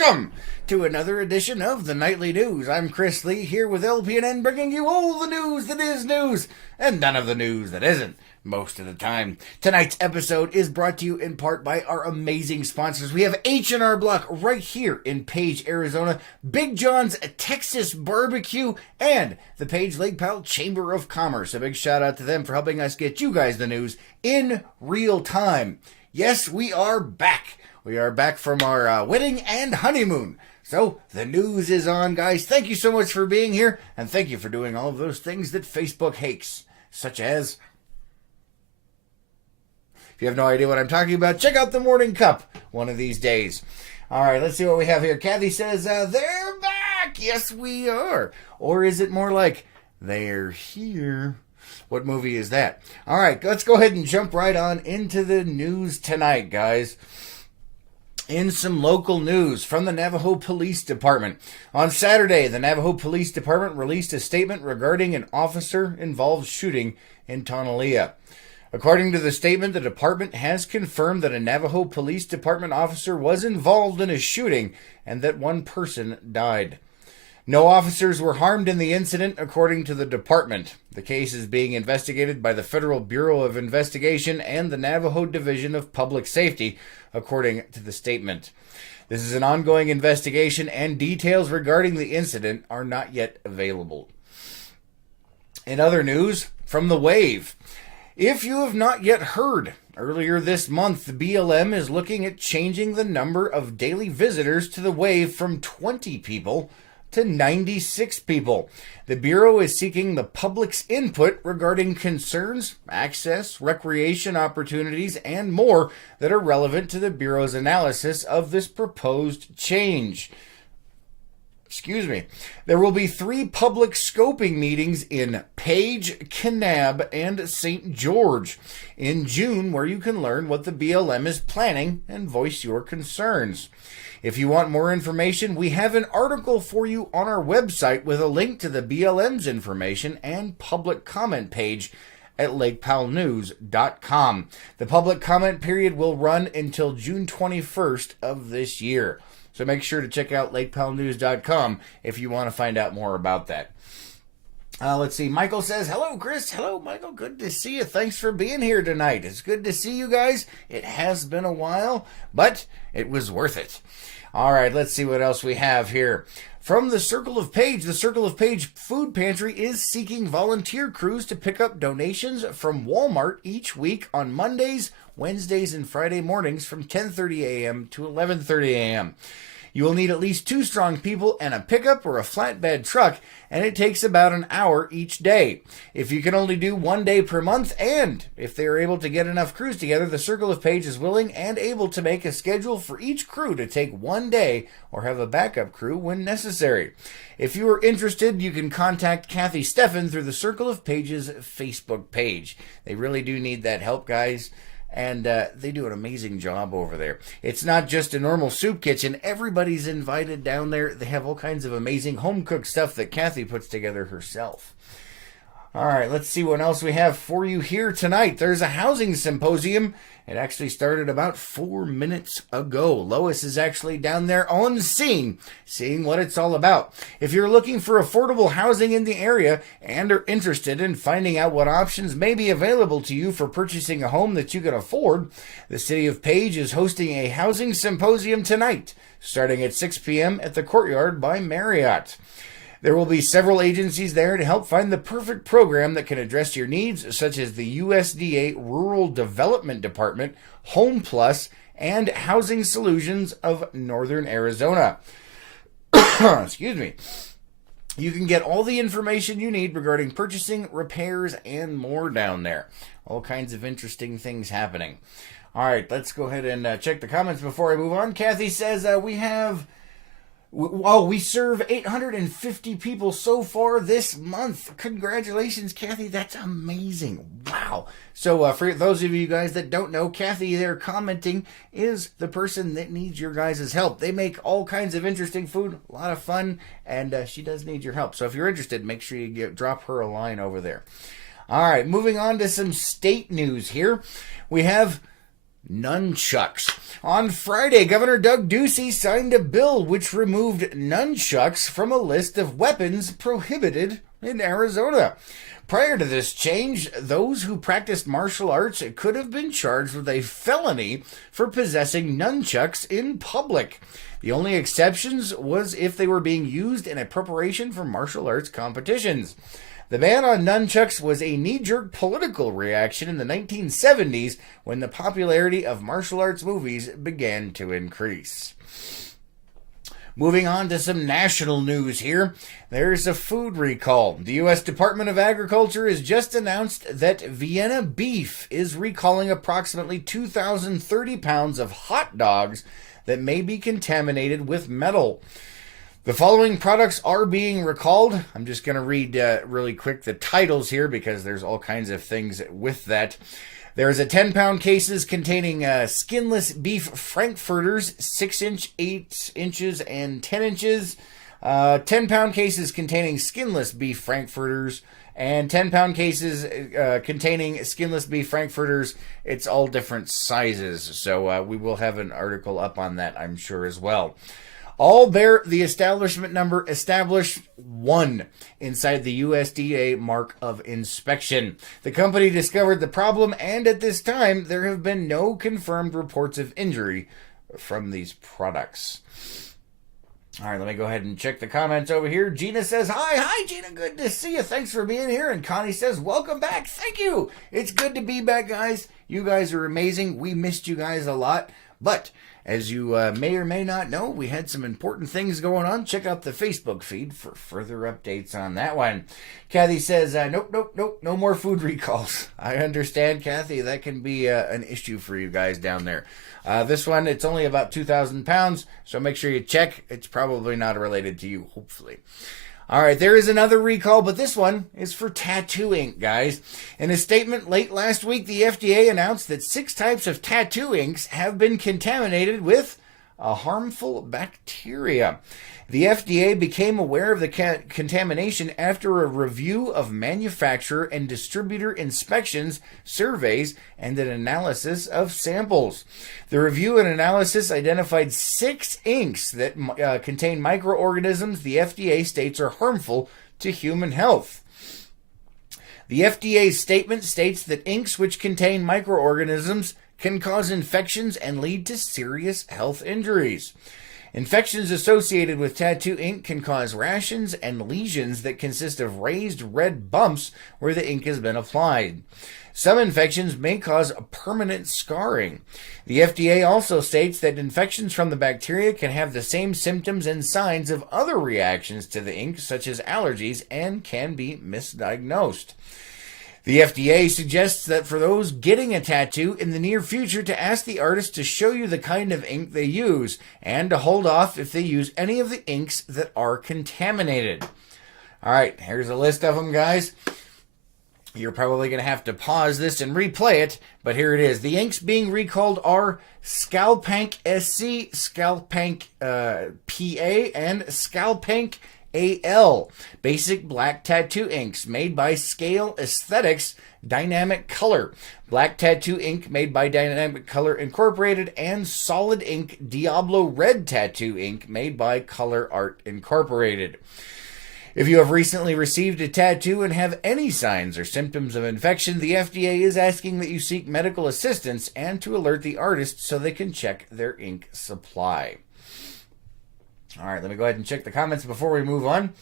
welcome to another edition of the Nightly News. I'm Chris Lee here with LPNN, bringing you all the news that is news and none of the news that isn't most of the time. Tonight's episode is brought to you in part by our amazing sponsors. We have H&R Block right here in Page, Arizona, Big John's Texas Barbecue, and the Page Lake Powell Chamber of Commerce. A big shout out to them for helping us get you guys the news in real time. Yes, we are back. We are back from our wedding and honeymoon. So, the news is on, guys. Thank you so much for being here, and thank you for doing all of those things that Facebook hates, such as... If you have no idea what I'm talking about, check out the Morning Cup one of these days. All right, let's see what we have here. Kathy says, they're back. Yes, we are. Or is it more like, they're here? What movie is that? All right, let's go ahead and jump right on into the news tonight, guys. In some local news from the Navajo Police Department. On Saturday, the Navajo Police Department released a statement regarding an officer-involved shooting in Tonalea. According to the statement, the department has confirmed that a Navajo Police Department officer was involved in a shooting and that one person died. No officers were harmed in the incident, according to the department. The case is being investigated by the Federal Bureau of Investigation and the Navajo Division of Public Safety, according to the statement. This is an ongoing investigation, and details regarding the incident are not yet available. In other news, from the Wave. If you have not yet heard, earlier this month, the BLM is looking at changing the number of daily visitors to the Wave from 20 people to 96 people. The Bureau is seeking the public's input regarding concerns, access, recreation opportunities, and more that are relevant to the Bureau's analysis of this proposed change. There will be 3 public scoping meetings in Page, Kanab, and St. George in June, where you can learn what the BLM is planning and voice your concerns. If you want more information, we have an article for you on our website with a link to the BLM's information and public comment page at lakepowellnews.com. The public comment period will run until June 21st of this year. So make sure to check out lakepowellnews.com if you want to find out more about that. Let's see. Michael says, hello, Chris. Hello, Michael. Good to see you. Thanks for being here tonight. It's good to see you guys. It has been a while, but it was worth it. All right, let's see what else we have here. From the Circle of Page Food Pantry is seeking volunteer crews to pick up donations from Walmart each week on Mondays, Wednesdays, and Friday mornings from 10:30 a.m. to 11:30 a.m. You will need at least 2 strong people and a pickup or a flatbed truck, and it takes about an hour each day. If you can only do 1 day per month, and if they are able to get enough crews together, the Circle of Page is willing and able to make a schedule for each crew to take 1 day or have a backup crew when necessary. If you are interested, you can contact Kathy Steffen through the Circle of Page's Facebook page. They really do need that help, guys. And they do an amazing job over there. It's not just a normal soup kitchen. Everybody's invited down there. They have all kinds of amazing home-cooked stuff that Kathy puts together herself. All right, let's see what else we have for you here tonight. There's a housing symposium. It actually started about 4 minutes ago. Lois is actually down there on scene, seeing what it's all about. If you're looking for affordable housing in the area and are interested in finding out what options may be available to you for purchasing a home that you can afford, the City of Page is hosting a housing symposium tonight, starting at 6 p.m. at the Courtyard by Marriott. There will be several agencies there to help find the perfect program that can address your needs, such as the USDA Rural Development Department, Home Plus, and Housing Solutions of Northern Arizona. Excuse me. You can get all the information you need regarding purchasing, repairs, and more down there. All kinds of interesting things happening. All right, let's go ahead and check the comments before I move on. Kathy says we serve 850 people so far this month. Congratulations, Kathy. That's amazing. Wow. So for those of you guys that don't know, Kathy there commenting is the person that needs your guys' help. They make all kinds of interesting food, a lot of fun, and she does need your help. So if you're interested, make sure you drop her a line over there. All right, moving on to some state news here. We have Nunchucks. On Friday, Governor Doug Ducey signed a bill which removed nunchucks from a list of weapons prohibited in Arizona. Prior to this change, those who practiced martial arts could have been charged with a felony for possessing nunchucks in public. The only exceptions was if they were being used in a preparation for martial arts competitions. The ban on nunchucks was a knee-jerk political reaction in the 1970s when the popularity of martial arts movies began to increase. Moving on to some national news here. There's a food recall. The U.S. Department of Agriculture has just announced that Vienna Beef is recalling approximately 2,030 pounds of hot dogs that may be contaminated with metal. The following products are being recalled. I'm just going to read really quick the titles here because there's all kinds of things with that. There's a 10-pound cases containing skinless beef frankfurters, 6-inch, 8 inches, and 10 inches. 10-pound cases containing skinless beef frankfurters, and 10-pound cases containing skinless beef frankfurters. It's all different sizes, so we will have an article up on that, I'm sure, as well. All bear the establishment number established 1 inside the USDA mark of inspection. The company discovered the problem, and at this time, there have been no confirmed reports of injury from these products. All right, let me go ahead and check the comments over here. Gina says, Hi, Gina, good to see you. Thanks for being here. And Connie says, welcome back. Thank you. It's good to be back, guys. You guys are amazing. We missed you guys a lot. But as you may or may not know, we had some important things going on. Check out the Facebook feed for further updates on that one. Kathy says, nope, no more food recalls. I understand, Kathy. That can be an issue for you guys down there. This one, it's only about 2,000 pounds, so make sure you check. It's probably not related to you, hopefully. All right, there is another recall, but this one is for tattoo ink, guys. In a statement late last week, the FDA announced that 6 types of tattoo inks have been contaminated with a harmful bacteria. The FDA became aware of the contamination after a review of manufacturer and distributor inspections, surveys, and an analysis of samples. The review and analysis identified 6 inks that contain microorganisms the FDA states are harmful to human health. The FDA's statement states that inks which contain microorganisms can cause infections and lead to serious health injuries. Infections associated with tattoo ink can cause rashes and lesions that consist of raised red bumps where the ink has been applied. Some infections may cause permanent scarring. The FDA also states that infections from the bacteria can have the same symptoms and signs of other reactions to the ink, such as allergies, and can be misdiagnosed. The FDA suggests that for those getting a tattoo in the near future to ask the artist to show you the kind of ink they use and to hold off if they use any of the inks that are contaminated. All right, here's a list of them, guys. You're probably going to have to pause this and replay it, but here it is. The inks being recalled are Scalpank SC, Scalpank PA, and Scalpank AL, basic black tattoo inks made by Scale Aesthetics Dynamic Color, black tattoo ink made by Dynamic Color Incorporated, and solid ink Diablo Red tattoo ink made by Color Art Incorporated. If you have recently received a tattoo and have any signs or symptoms of infection, the FDA is asking that you seek medical assistance and to alert the artist so they can check their ink supply. All right, let me go ahead and check the comments before we move on.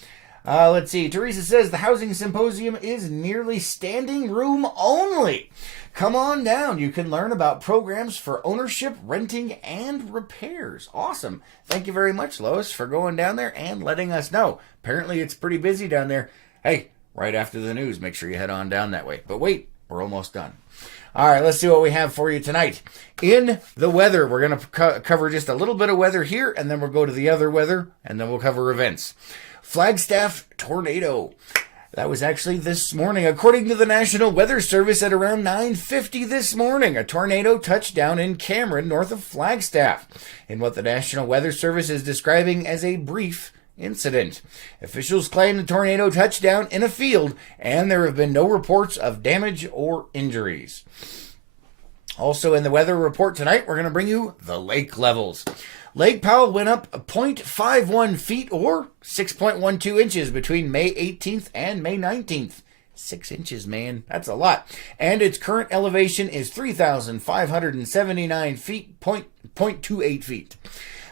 Let's see. Teresa says the housing symposium is nearly standing room only. Come on down. You can learn about programs for ownership, renting, and repairs. Awesome. Thank you very much, Lois, for going down there and letting us know. Apparently, it's pretty busy down there. Hey, right after the news, make sure you head on down that way. But wait, we're almost done. All right, let's see what we have for you tonight. In the weather, we're going to cover just a little bit of weather here, and then we'll go to the other weather, and then we'll cover events. Flagstaff tornado. That was actually this morning. According to the National Weather Service, at around 9:50 this morning, a tornado touched down in Cameron, north of Flagstaff, in what the National Weather Service is describing as a brief incident. Officials claim the tornado touched down in a field, and there have been no reports of damage or injuries. Also in the weather report tonight, we're going to bring you the lake levels. Lake Powell went up 0.51 feet or 6.12 inches between May 18th and May 19th. 6 inches, man. That's a lot. And its current elevation is 3,579 feet, 0.28 feet.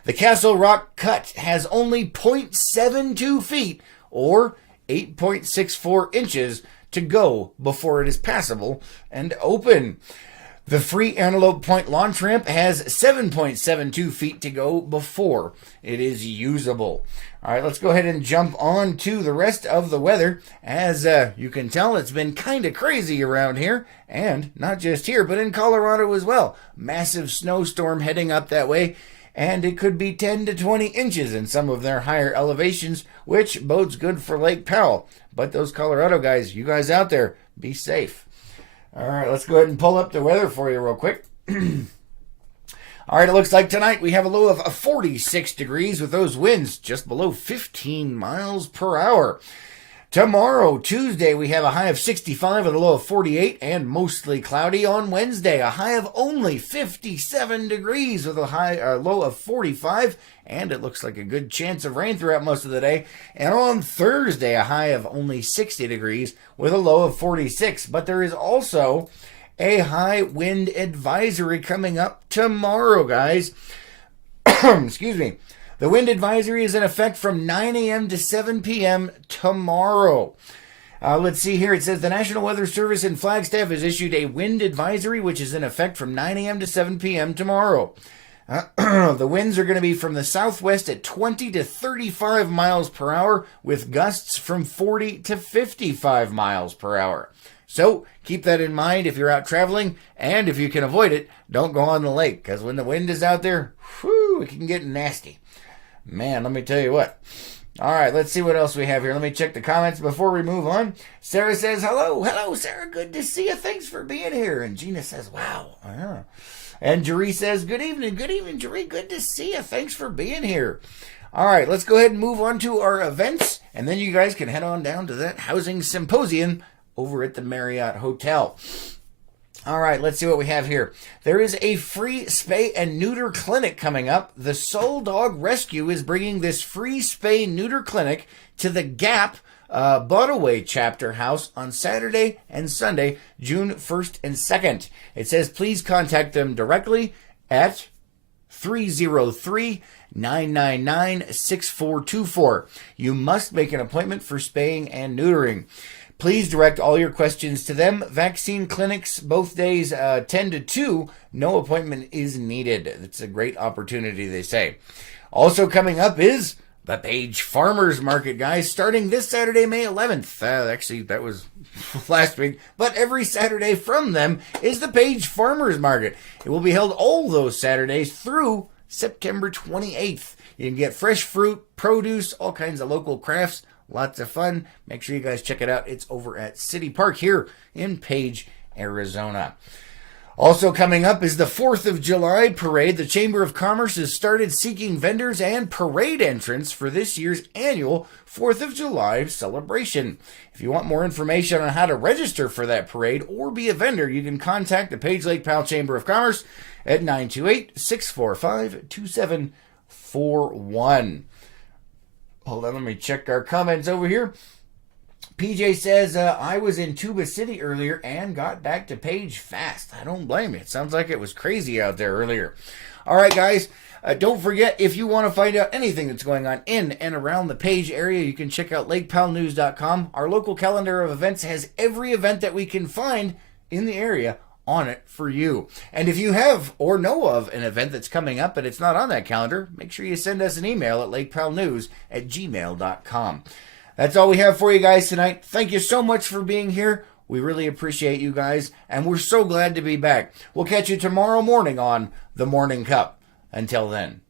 The Castle Rock Cut has only 0.72 feet or 8.64 inches to go before it is passable and open. The Free Antelope Point launch ramp has 7.72 feet to go before it is usable. All right, let's go ahead and jump on to the rest of the weather. As you can tell, it's been kind of crazy around here, and not just here, but in Colorado as well. Massive snowstorm heading up that way, and it could be 10 to 20 inches in some of their higher elevations, which bodes good for Lake Powell. But those Colorado guys, you guys out there, be safe. All right, let's go ahead and pull up the weather for you real quick. All right, it looks like tonight we have a low of 46 degrees with those winds just below 15 miles per hour. Tomorrow, Tuesday, we have a high of 65 and a low of 48 and mostly cloudy. On Wednesday, a high of only 57 degrees with a low of 45, and it looks like a good chance of rain throughout most of the day. And on Thursday, a high of only 60 degrees with a low of 46. But there is also a high wind advisory coming up tomorrow, guys. Excuse me. The wind advisory is in effect from 9 a.m. to 7 p.m. tomorrow. Let's see here. It says the National Weather Service in Flagstaff has issued a wind advisory, which is in effect from 9 a.m. to 7 p.m. tomorrow. The winds are going to be from the southwest at 20 to 35 miles per hour with gusts from 40 to 55 miles per hour. So keep that in mind if you're out traveling, and if you can avoid it, don't go on the lake, because when the wind is out there, whew, it can get nasty. Man, let me tell you what. All right, let's see what else we have here. Let me check the comments before we move on. Sarah says, hello, Sarah, good to see you. Thanks for being here. And Gina says, wow. Yeah. And Jeree says, good evening, Jeree. Good to see you. Thanks for being here. All right, let's go ahead and move on to our events, and then you guys can head on down to that housing symposium over at the Marriott Hotel. All right, let's see what we have here. There is a free spay and neuter clinic coming up. The Soul Dog Rescue is bringing this free spay neuter clinic to the Gap Botaway Chapter House on Saturday and Sunday, June 1st and 2nd. It says please contact them directly at 303-999-6424. You must make an appointment for spaying and neutering. Please direct all your questions to them. Vaccine clinics, both days 10 to 2. No appointment is needed. It's a great opportunity, they say. Also coming up is the Page Farmers Market, guys, starting this Saturday, May 11th. Actually, that was last week. But every Saturday from them is the Page Farmers Market. It will be held all those Saturdays through September 28th. You can get fresh fruit, produce, all kinds of local crafts. Lots of fun. Make sure you guys check it out. It's over at City Park here in Page, Arizona. Also coming up is the 4th of July parade. The Chamber of Commerce has started seeking vendors and parade entrants for this year's annual 4th of July celebration. If you want more information on how to register for that parade or be a vendor, you can contact the Page Lake Powell Chamber of Commerce at 928-645-2741. Hold on, let me check our comments over here. PJ says, I was in Tuba City earlier and got back to Page fast. I don't blame you. It sounds like it was crazy out there earlier. All right, guys, don't forget, if you want to find out anything that's going on in and around the Page area, you can check out lakepowellnews.com. Our local calendar of events has every event that we can find in the area on it for you. And if you have or know of an event that's coming up and it's not on that calendar, make sure you send us an email at lakepowellnews@gmail.com. That's all we have for you guys tonight. Thank you so much for being here. We really appreciate you guys, and we're so glad to be back. We'll catch you tomorrow morning on The Morning Cup. Until then.